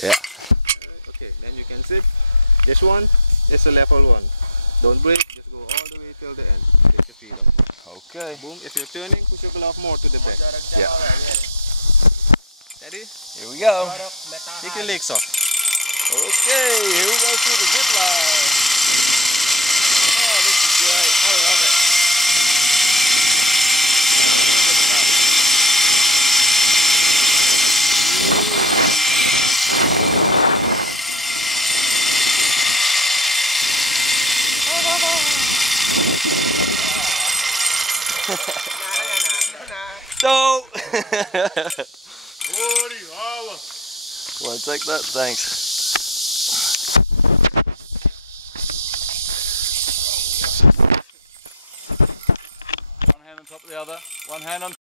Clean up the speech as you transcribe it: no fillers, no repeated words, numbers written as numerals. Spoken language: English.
Yeah. Okay, then you can zip. This one is a level one. Don't brake, just go all the way till the end. Lift your feet up. Okay. Boom, if you're turning, push your glove more to the back. Yeah. Ready? Here we go. Take your legs off. Okay, here we go through the zip line. Oh, this is great. I love it. So, want to take that? Thanks.